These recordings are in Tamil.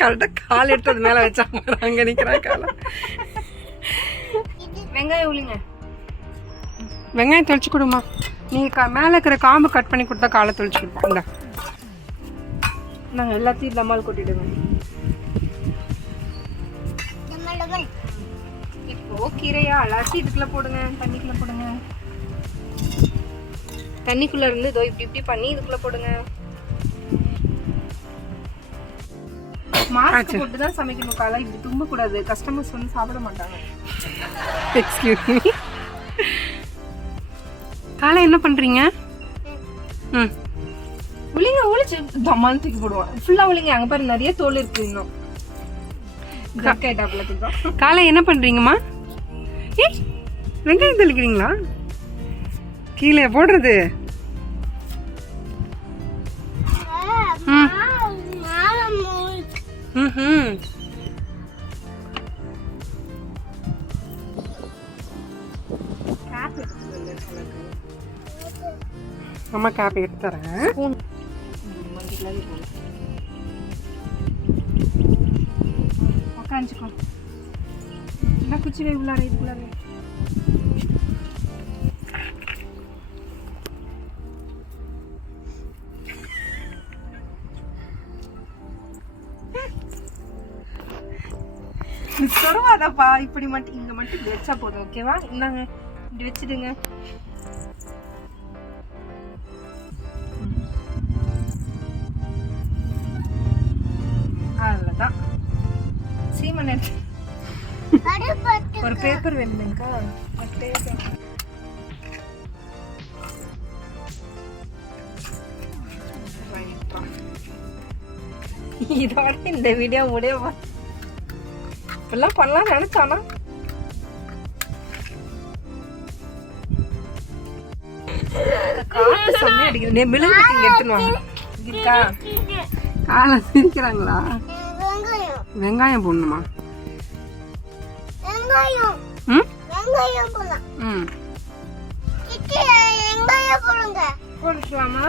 கரெக்டாக கால் எடுத்து அது மேலே வச்சா அங்கே நிற்கிறான் காலை. வெங்காயம் உளிங்க. வெங்காயம் தொளிச்சு கொடுமா. நீங்கள் மேலே இருக்கிற காம்பு கட் பண்ணி கொடுத்தா காலை தொளிச்சு கொடுப்பாங்க. நாங்கள் எல்லாத்தையும் தம்மால் கொட்டிடுவோம். இப்போ கீரையா அலசி இதுக்குள்ள போடுங்க, தண்ணிக்குள்ள போடுங்க. தண்ணிக்குள்ள இருந்து இதோ இப்படி இப்படி பண்ணி இதுக்குள்ள போடுங்க. மாஸ்க் போட்டு தான் சமைக்கணும். காலை இப்படி தும்ப கூடாது, கஸ்டமர்ஸ் வந்து சாப்பிட மாட்டாங்க. Excuse me. காலை என்ன பண்றீங்க? உளிங்க, உளிச்சு தம்மால் தூக்கி போடுவோம். ஃபுல்லா உளிங்க. அங்க பாரு நிறைய தோல் இருக்கு இன்னும். காலை என்ன பண்றீங்கம்மா? வெங்காயம் தெளிக்கிறீங்களா? கீழே போடுறது. அம்மா கேப் எடுத்து தரேன். உக்காந்துக்கோ. என்ன குச்சி வை உள்ளார, இதுக்குள்ளார. தொடவாதப்பா. இப்படி மட்டும் இங்க மட்டும் இப்படி வச்சா போதும். ஓகேவா? இந்தாங்க இப்படி வச்சிடுங்க. அவ்வளவுதான். சீமன் ஒரு பேப்பர் வேணுங்கக்கா. இதோட இந்த வீடியோ முடியவா? இப்பெல்லாம் பண்ணலாம் நினைச்சானா காத்து செம்மையா அடிக்குது. மிளகு இங்க எடுத்துன்னு வாங்க. இருக்கா? காலை சிரிக்கிறாங்களா? வெங்காயம் போடணுமா? போட்டுக்கலாமா?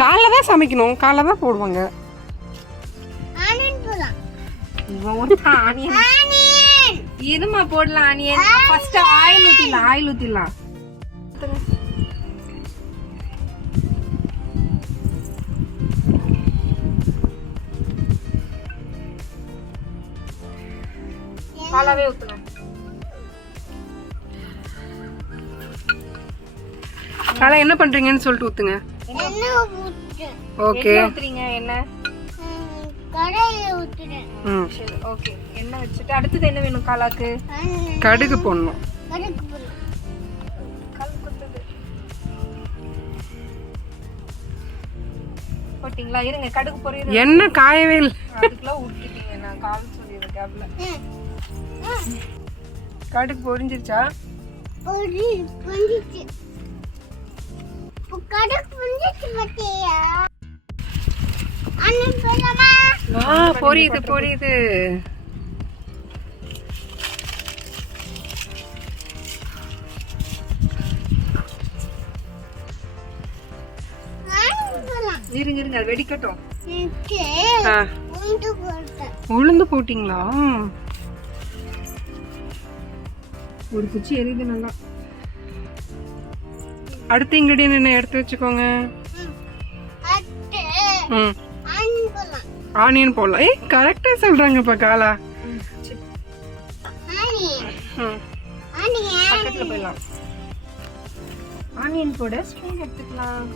காலைல தான் சமைக்கணும், காலைல தான் போடுவாங்க. இருமா போடலாம். ஆனியன் ஃபர்ஸ்ட் ஆயில் ஊத்திடலாம். ஆயில் ஊத்திடலாம். பாலாவே ஊத்துங்க. காலை என்ன பண்றீங்கன்னு சொல்லிட்டு ஊத்துங்க. ஓகே. ஊத்துறீங்க என்ன? கடையில ஊத்துறேன். சரி ஓகே. எண்ணெய் வச்சிட்டு அடுத்து என்ன வேணும் காலாக்கு? கடுகு போடணும். கடுகு போடணும். கல் குத்துது. போட்டிங்களா? இருங்க கடுகு பொரியுது. எண்ணெய் காயவே இல்ல. அதுக்குள்ள ஊத்திட்டீங்க. நான் கால் சொல்லிருக்கேன் கேப்ல. கடுகு பொரிஞ்சிருச்சா? பொரிஞ்சிச்சு. கடுகு பொரிஞ்சிச்சு பாத்தியா? அண்ணன் போலாமா? பொரியுது பொரியுது. இருங்க இருங்க அது வெடிக்கட்டும். உளுந்து போட்டீங்களா? ஒரு குச்சி எரியுது நல்லா. அடுத்த இன்கிரிடியன்ட் என்ன எடுத்து வச்சுக்கோங்க. ஆனியன் போடலாம். ஏய் கரெக்டா சொல்றாங்கப்பா காலா. பக்கத்துல போயிடலாம். ஆனியன் போட ஸ்பூன் எடுத்துக்கலாம்.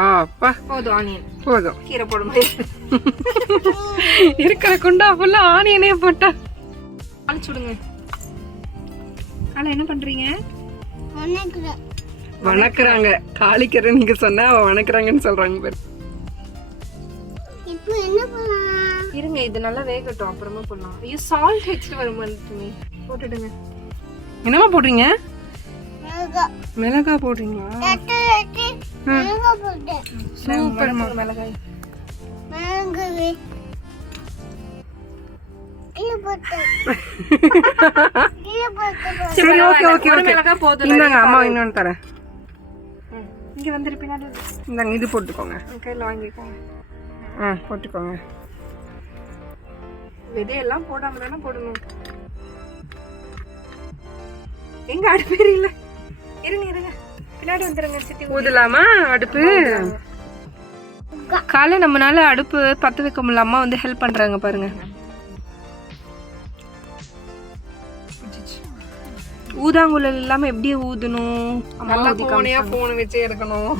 அப்பா போதும். ஆனியன் போதும். கீரை போட முடியாது. இருக்கிற குண்டா ஃபுல்லா ஆனியனே போட்டா. அழிச்சுடுங்க. காலை என்ன பண்றீங்க? வணக்குறாங்க. காலிக்கிற நீங்க சொன்னா வணக்குறாங்கன்னு சொல்றாங்க பேர். இப்போ என்ன பண்ணலாம்? இருங்க இது நல்லா வேகட்டும் அப்புறமா போடலாம். ஐயோ சால்ட் எக்ஸ்ட்ரா வருமான்னு போட்டுடுங்க. என்னமா போடுறீங்க? மிளகா போடுறீங்களா? சூப்பர் மிளகாய். சரி ஓகே ஓகே ஓகே. இந்தாங்க அம்மா இன்னொன்னு தரேன். இங்கே வந்துரு பின்னாடி இந்தாங்க இது போட்டுக்கோங்க. கையில் வாங்கிக்கோங்க. போட்டுக்கோங்க. விதையெல்லாம் போடாம தானே போடணும். எங்க அடுப்பு இல்ல, இருங்க பின்னாடி வந்துருங்க. சித்தி ஊதலாமா அடுப்பு? காலை நம்மளால அடுப்பு பற்ற வைக்க முடியல. அம்மா வந்து ஹெல்ப் பண்றாங்க பாருங்க. ஊதாங்குழல் இல்லாம எப்படி ஊதணும்? நல்லா கோணையா போன் வச்சு எடுக்கணும்.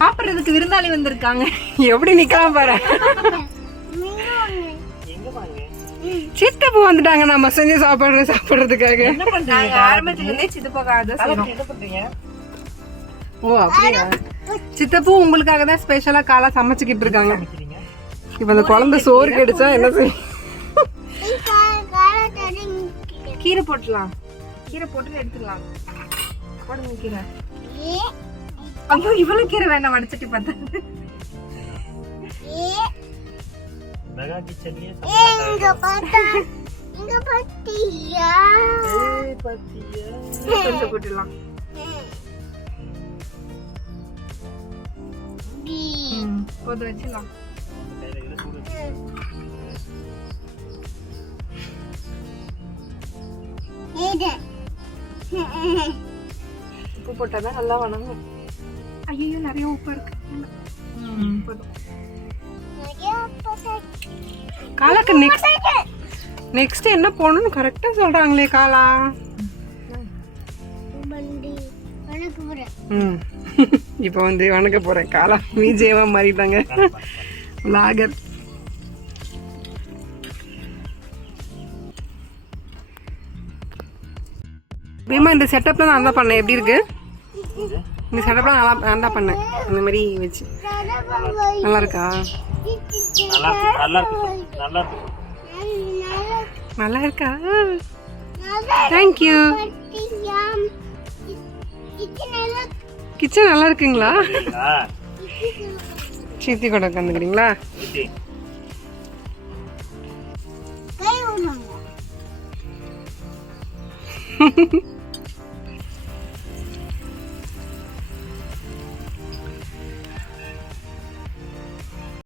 சாப்பிடுறதுக்கு விருந்தாளி வந்திருக்காங்க. எப்படி நிக்கலாம் பாரு. சித்தப்பு வந்துட்டாங்க நம்ம செஞ்சு சாப்பிடுறதுக்காக. என்ன பண்றாங்க? ஆரம்பத்துல இருந்தே சித்தப்பாக்காக செய்யறோம். ஓ அப்படியா? சித்தப்பு உங்களுக்காக தான் ஸ்பெஷலா காலா சமைச்சுக்கிட்டு இருக்காங்க. இப்ப அந்த குழந்தை சோறு கிடைச்சா என்ன செய்யும்? கீரை போட்டுலாம். கீரை போட்டு எடுத்துக்கலாம். போடுங்க கீரை. ஐயோ இவ்வளவு கீரை வேண்டாம், வடிச்சிட்டு பார்த்தேன். கொஞ்சம் போட்டுலாம். போதும் வச்சுலாம். உப்பு போட்டாதான் நல்லா வணங்கும். ஐயோ நிறைய உப்பு இருக்கு. காலாக்கு நெக்ஸ்ட் என்ன போடணும்னு கரெக்டா சொல்றாங்களே காலா. இப்ப வந்து வணக்க போறேன். காலா விஜயவா மாறிட்டாங்க லாகர். பீமா இந்த செட்டப்ல நான் தான் பண்ணேன். எப்படி இருக்கு இந்த செட்டப்ல? நான் தான் பண்ணேன் இந்த மாதிரி வச்சு. நல்லா இருக்கா? நல்லா இருக்கா? தேங்க்யூ. கிச்சன் நல்லா இருக்குங்களா? சித்தி கூட உட்காந்துக்கிறீங்களா?